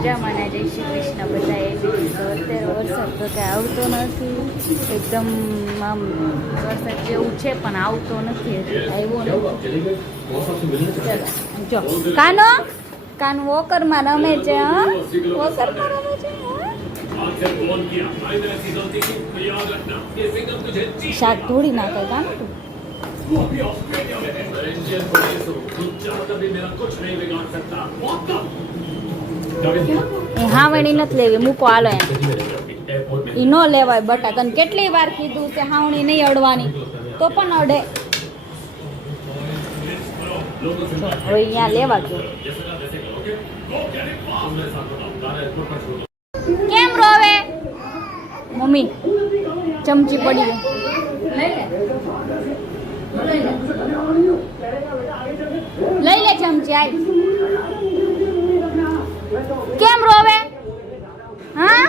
મજામાં ને જય શ્રી કૃષ્ણ બધા એ અત્યારે વરસાદ તો કાંઈ આવતો નથી એકદમ આમ વરસાદ જેવું છે પણ આવતો નથી હજી આવ્યો નથી જો કાનો કાનો વોકરમાં રમે છે હા વોકરમાં રમે છે શાક ધોડી નાખે કાનો તું હાવણી નથી લેવી મૂકો હાલો એમ ઈ ન લેવાય બટા તને કેટલી વાર કીધું છે હાવણી નહીં અડવાની તો પણ અડે હવે અહીંયા લેવા ગયો કેમ રોવે મમ્મી ચમચી પડી ગઈ લઈ લે ચમચી આઈ કેમ રોવે હા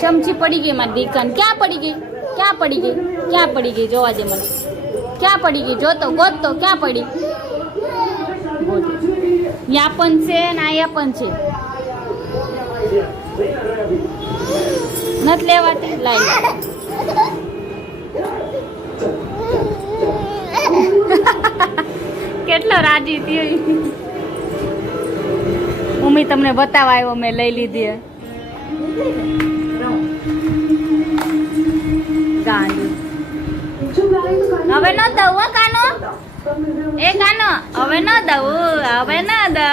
ચમચી પડી ગઈ મારી દીકરાને ક્યાં પડી ગઈ ક્યાં પડી ગઈ ક્યાં પડી ગઈ જોવા દે મને ક્યાં પડી ગઈ જોતો ગોતતો ક્યાં પડી યા પણ છે ને આયા પણ છે નથી લેવાતી લાઈ કેટલો રાજી થયો મમ્મી તમને બતાવવા આવ્યો મેં લઈ લીધી હવે ન દઉં કાનો એ કાનો હવે ન દઉં હવે ન દઉં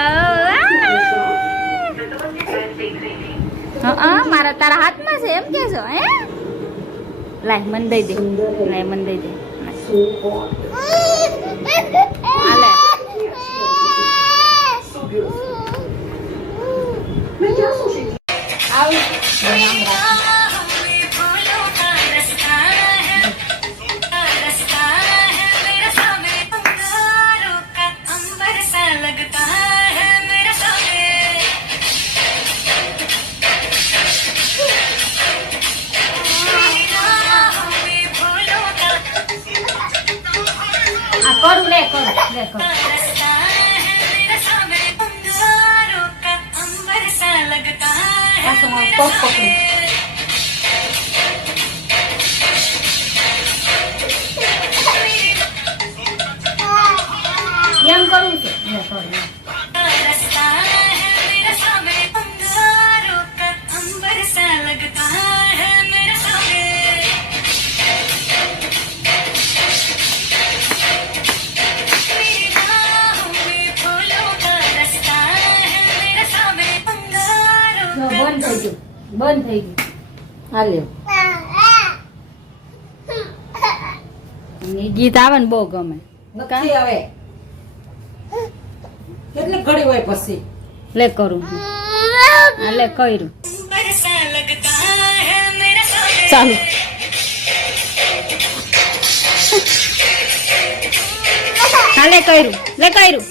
મારા તારા હાથમાં છે એમ કેશો હે લાય મન દઈ દે લાય મન દઈ દે હાલે કરું લે કરું લે કરું પગ પકડી એમ કરવું છે બંધ થઈ ગયું હાલે ગીત આવે ને બહુ ગમે હવે કેટલી ઘડી હોય પછી લે કરું લે કર્યું ચાલુ હા લે કર્યું લે કરું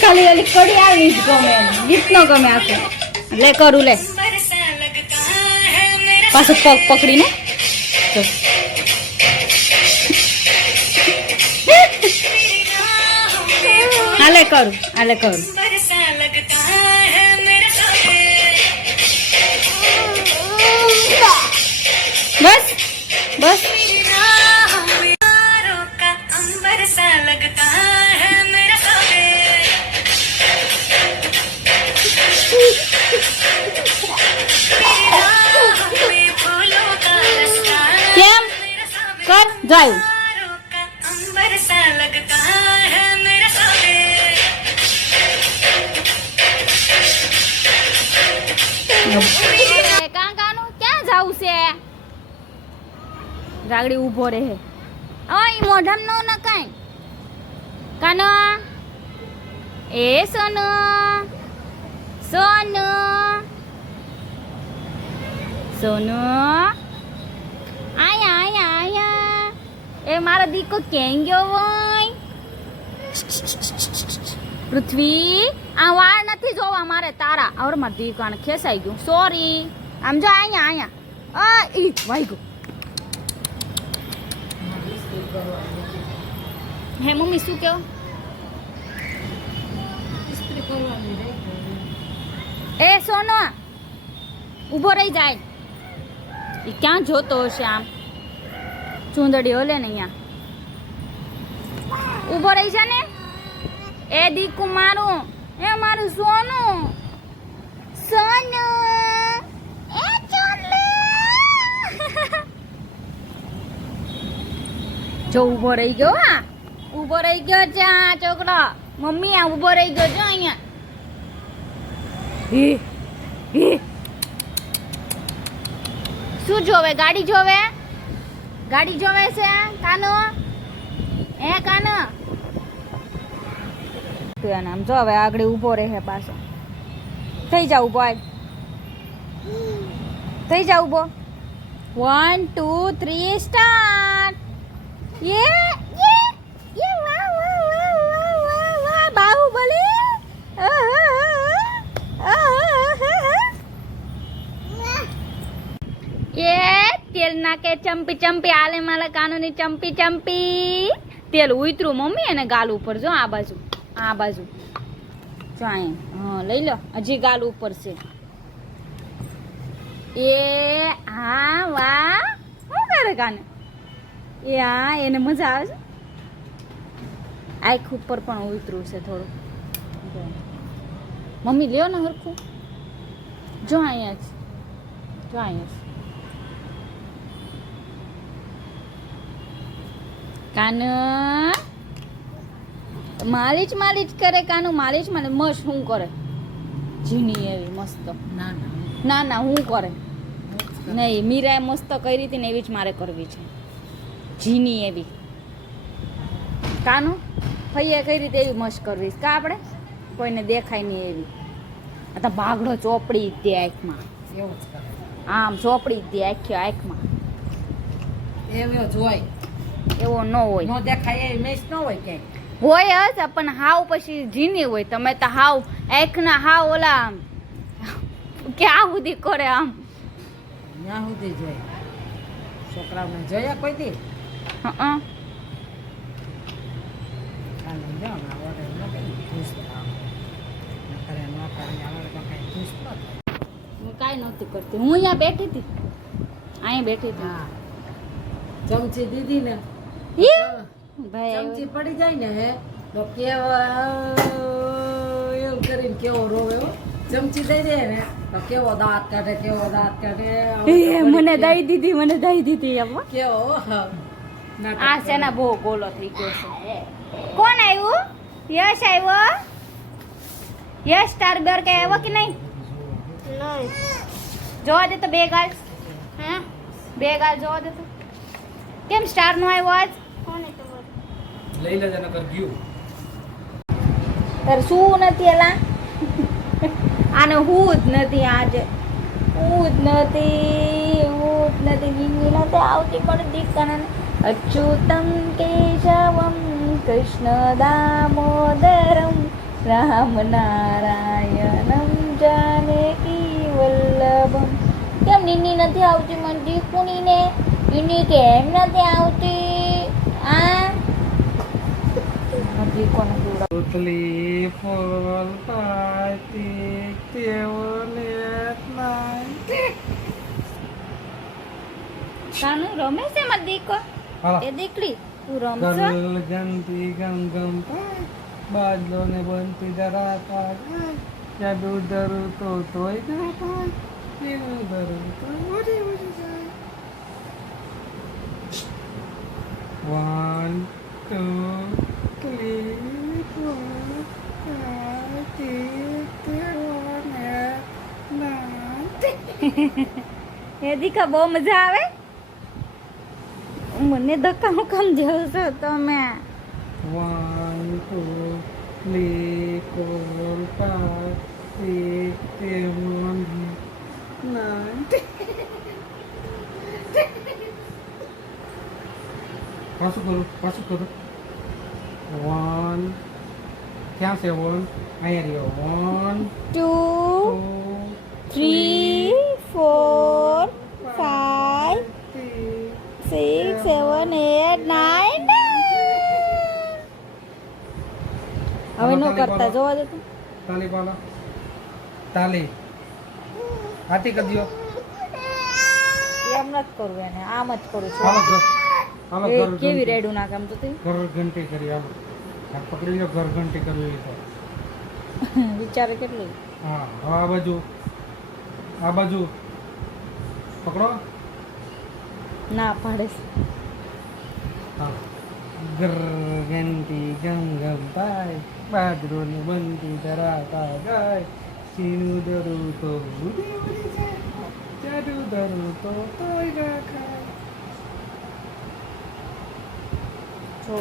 ખાલી ઓલી કડી આવી જ ગમે ગીત નો ગમે આખું લે કરું લે પાછું પગ પકડીને હાલે કરું બસ બસ કેમ કર જાય ક્યાં જાવું છે રાગડી ઉભો રહે ઈ મોઢામ નો ના કાંઈ કાનો એ સોનો સોનો સોનો આયા એ મારો દીકો ક્યાં ગયો હોય પૃથ્વી આ વાળ નથી જોવા મારે તારા હવે મારે દીકાને ખેસાઈ ગયું સોરી આમ જો અહીંયા ઈ વાગ્યું હે મમ્મી શું કેવું ઇસ્ત્રી કરવાની રહી ગઈ. એ સોનો ઊભો રહી જાય એ ક્યાં જોતો હશે આમ ચૂંદડી ઓલે ને અહીંયા ઊભો રહી જા ને એ દીકુ મારું એ મારું સોનું સોનું એ ચોલું જો ઊભો રહી ગયો હા ઊભો રહી ગયો છે આ છોકરો મમ્મી આ ઊભો રહી ગયો છે અહીંયા હી હી શું જોવે ગાડી જોવે છે કાનો એ કાનો તું એને આમ જો હવે આગળ ઊભો રહે પાછો થઈ જા ઊભો થઈ જા ઊભો 1 2 3 સ્ટાર્ટ વાહ વાહ વાહ બાહુબલી એ તેલ નાખે ચંપી ચંપી આલે માલા કાનૂની ચંપી ચંપી તેલ ઉતરું મમ્મી એને ગાલ ઉપર જો આ બાજુ જો અહીંયા હા લઈ લો હજી ગાલ ઉપર છે એ હા વાહ શું કરે કાને એ હા એને મજા આવે છે આંખ ઉપર પણ ઉતરું છે થોડું મમ્મી લ્યો ને હરખું જો અહીંયા છે કાન માલિશ કરે કાનું માલિશ મસ્ત શું કરે ઝીણી એવી મસ્ત ના હું કરે નહીં મીરાએ મસ્ત કરી હતી ને એવી જ મારે કરવી છે ઝીણી એવી કાનું ફઈએ કઈ રીતે એવી મસ્ત કરવી કા આપણે કોઈને દેખાય નહીં એવી આ તો ભાગડો ચોપડી દે આંખમાં એવું જ કરે. આમ ચોપડી દે આંખમાં એવો જ હોય. એવો ન હોય નો દેખાય એ મેચ ન હોય ક્યાંય. હોય જ પણ હાવ પછી ઝીણી હોય તમે તો હાવ આંખના હાવ ઓલા આમ ક્યાં સુધી કરે આમ ત્યાં સુધી જોઈ છોકરાઓને જોયા કોઈ દી હં કાલે જાઓ ને આવડે ન કઈ ખુશ થાવ ન કરે આવડે તો કઈ ખુશ ન થાય. હું કાંઈ નહોતી કરતી હું અહીંયા બેઠી હતી હા ચમચી દીધી ને ભાઈ ચમચી પડી જાય ને હે તો એવું કરીને કેવો રોવે હો. ચમચી દઈ દે ને તો કેવો દાંત કાઢે મને દઈ દીધી અમ્મા કેવો આ સેના બહુ ગોલો થઈ ગયો છે કોણ આવ્યું યશ આવ્યો યશ તાર બર કે આવ્યો કે નહીં જોવા દે તો બે ગાલ જોવા દે તો કેમ સ્ટાર નો આવ્યો આજ લઈ લેજે નકર ગયું તાર શું નથી એલા આને હું જ નથી આજે હું જ નથી નીની નથી આવતી પણ દીકરાને અચ્યુતમ કેશવમ કૃષ્ણ દામોદરમ રામ નારાયણમ જાનકી વલ્લભમ કેમ નીની નથી આવતી મને દીકુનીને નીની કેમ નથી આવતી આ દીકોને જોડા ઉતલી ફૂલ પાતી તેઓને નાઈ કાનું રમે છે મારી દીકો હાલો એ દીકરી તું રમશે ગલ ગંતી ગમ ગમ પાય બાદલો ને બનતી જરા પાય જાદુ ડરું તો તોય ના પાય એવું ડરું તો ઉડી જાય 1 2 3 4 5 એ દીકા બહુ મજા આવે મને ધક્કા મુકામ જેવું છો તમે 1 2 3 4 5 6 7 8 પાછું કરો 1 ક્યાં છે 1 અહીંયા રહ્યો 1 2 3 4 5 6 7 8 9 હવે નો કરતા જોવા દે તું તાલી પાલો તાલી હાથી કરી દો એમ નથી કરવું એને આમ જ કરું હાલો છું હાલો એ ઘર કેવી રેડું નાખ આમ તો તે ઘર ઘંટી કરી હાલો આ પકડી લો ઘર ઘંટી કરવી તો વિચારે કેટલું હા હવે આ બાજુ પકડો ના પાડે છે. હા ઘર ઘંટી ગમ ગમ થાય બાજરો ને બનતી ધરાતા ગાય ચીનું દરું તો ઉડી ઉડી જાય જાડુ દરું તો તોય ના ખાય જો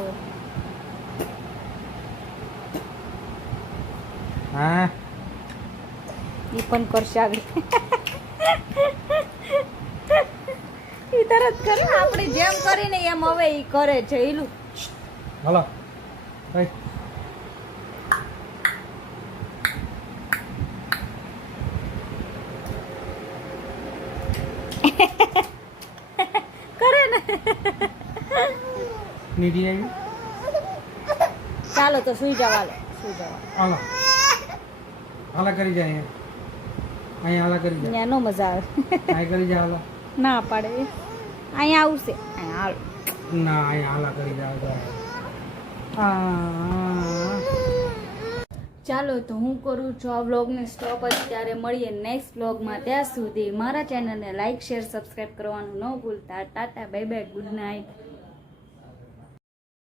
હા ઈ પણ કરશે આગળ ઈ તરત કરે આપણે જેમ કરીને એમ હવે ઈ કરે છે ઈલું હાલો ભાઈ કરે ને નીતિ આવી ચાલો તો સુઈ જવા લે સુઈ જવા હાલો હાલા કરી જાય અહીંયા હાલા કરી જાય ત્યાં નો મજા આવે અહીં કરી જાય હાલો ના પાડે અહીંયા આવશે અહીંયા હાલ ના અહીંયા હાલા કરી જાય હા ચાલો તો હું કરું છું આ વ્લોગને સ્ટોપ અત્યારે મળીએ નેક્સ્ટ વ્લોગમાં ત્યાં સુધી મારા ચેનલને લાઇક શેર સબસ્ક્રાઈબ કરવાનું ન ભૂલતા Tata bye bye good night